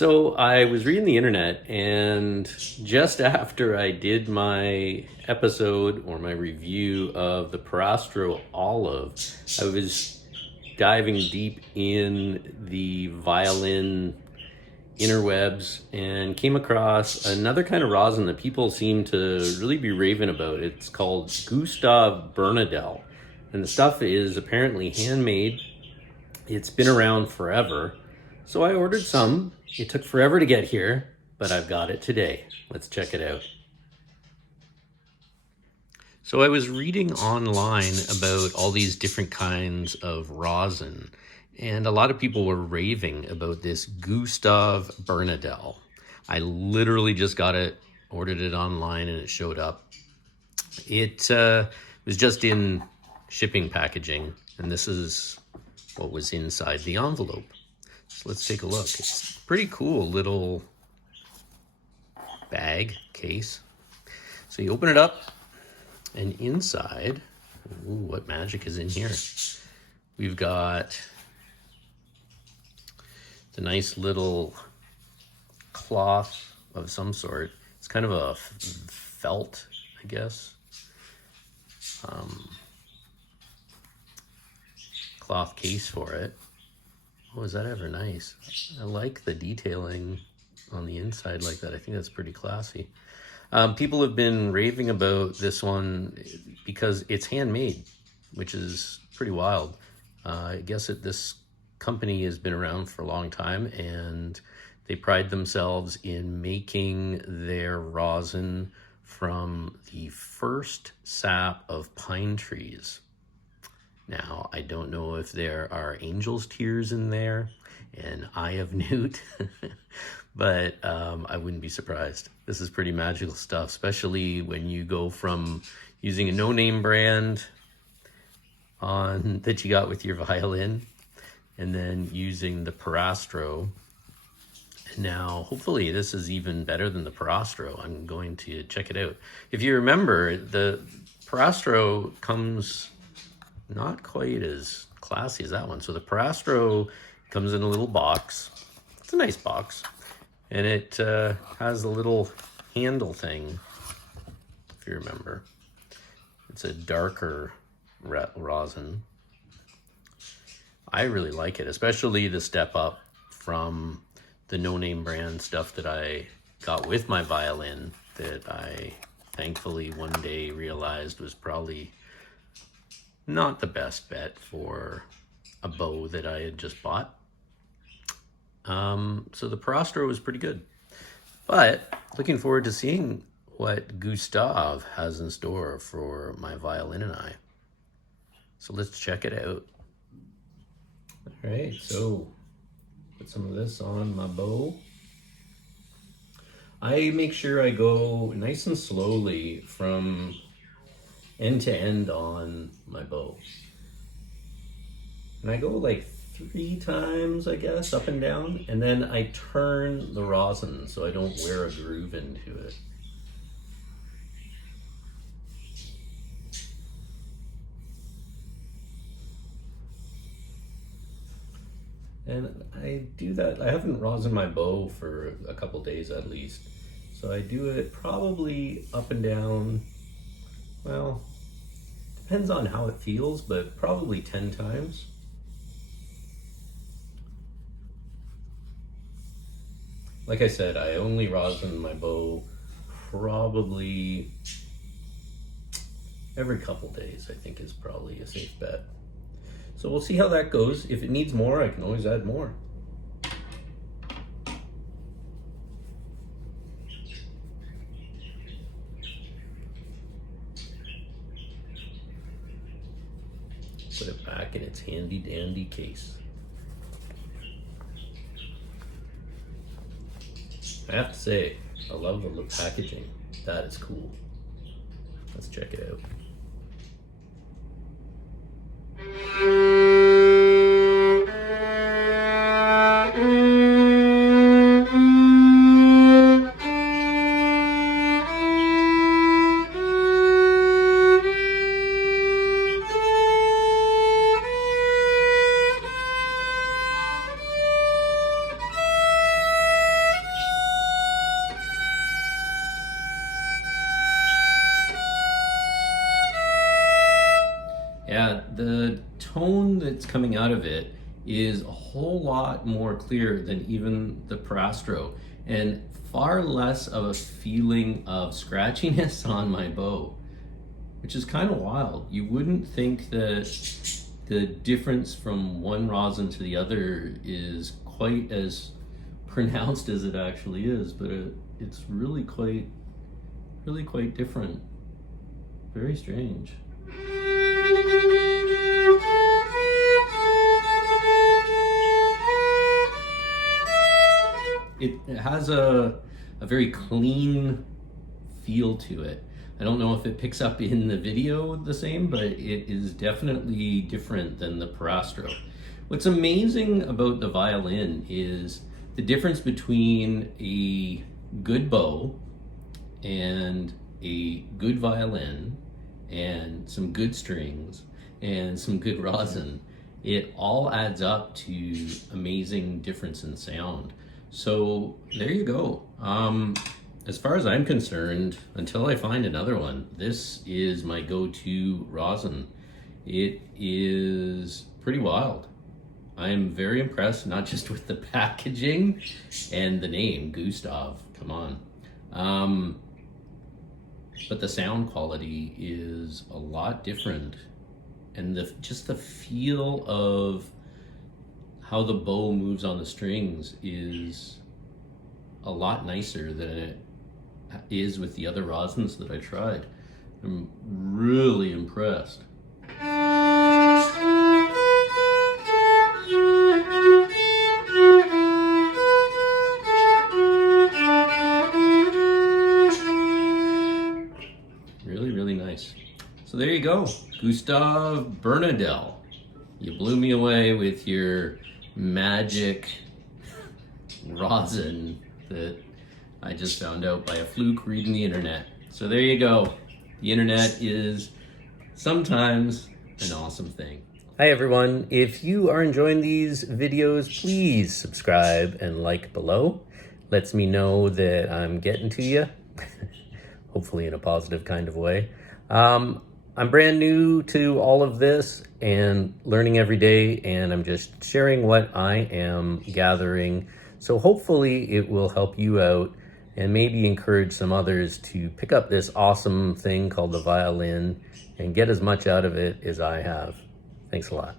So I was reading the internet, and just after I did my episode or my review of the Pirastro Olive, I was diving deep in the violin interwebs and came across another kind of rosin that people seem to really be raving about. It's called Gustave Bernadel, and the stuff is apparently handmade. It's been around forever. So I ordered some. It took forever to get here, but I've got it today. Let's check it out. So I was reading online about all these different kinds of rosin, and a lot of people were raving about this Gustave Bernadel. I literally just got it, ordered it online, and it showed up. It was just in shipping packaging, and this is what was inside the envelope. So let's take a look. It's a pretty cool little bag case. So you open it up, and inside, ooh, what magic is in here? We've got the nice little cloth of some sort. It's kind of a felt, I guess. Cloth case for it. Oh, is that ever nice? I like the detailing on the inside like that. I think that's pretty classy. People have been raving about this one because it's handmade, which is pretty wild. I guess this company has been around for a long time, and they pride themselves in making their rosin from the first sap of pine trees. Now, I don't know if there are angel's tears in there and eye of newt, but I wouldn't be surprised. This is pretty magical stuff, especially when you go from using a no-name brand that you got with your violin, and then using the Pirastro. Now, hopefully this is even better than the Pirastro. I'm going to check it out. If you remember, the Pirastro comes not quite as classy as that one. So the Pirastro comes in a little box. It's a nice box. And it has a little handle thing, if you remember. It's a darker rosin. I really like it, especially the step up from the no-name brand stuff that I got with my violin that I thankfully one day realized was probably not the best bet for a bow that I had just bought. So the Pirastro was pretty good. But looking forward to seeing what Gustave has in store for my violin and I. So let's check it out. All right, so put some of this on my bow. I make sure I go nice and slowly from end to end on my bow. And I go like 3 times, I guess, up and down, and then I turn the rosin so I don't wear a groove into it. And I do that, I haven't rosined my bow for a couple days at least. So I do it probably up and down, well, depends on how it feels, but probably 10 times. Like I said, I only rosin my bow probably every couple days, I think is probably a safe bet. So we'll see how that goes. If it needs more, I can always add more. Put it back in its handy dandy case. I have to say, I love the packaging. That is cool. Let's check it out. tone that's coming out of it is a whole lot more clear than even the Pirastro, and far less of a feeling of scratchiness on my bow, which is kind of wild. You wouldn't think that the difference from one rosin to the other is quite as pronounced as it actually is, but it's really quite different. Very strange. It has a very clean feel to it. I don't know if it picks up in the video the same, but it is definitely different than the Pirastro. What's amazing about the Violin is the difference between a good bow and a good violin and some good strings and some good rosin. It all adds up to amazing difference in sound. So there you go. As far as I'm concerned, until I find another one, this is my go-to rosin. It is pretty wild. I'm very impressed, not just with the packaging and the name, Gustave, come on. But the sound quality is a lot different. And just the feel of how the bow moves on the strings is a lot nicer than it is with the other rosins that I tried. I'm really impressed. Really, really nice. So there you go, Gustave Bernadel. You blew me away with your magic rosin that I just found out by a fluke reading the internet. So there you go. The internet is sometimes an awesome thing. Hi everyone. If you are enjoying these videos, please subscribe and like below. Lets me know that I'm getting to you. Hopefully in a positive kind of way. I'm brand new to all of this and learning every day, and I'm just sharing what I am gathering. So hopefully it will help you out and maybe encourage some others to pick up this awesome thing called the violin and get as much out of it as I have. Thanks a lot.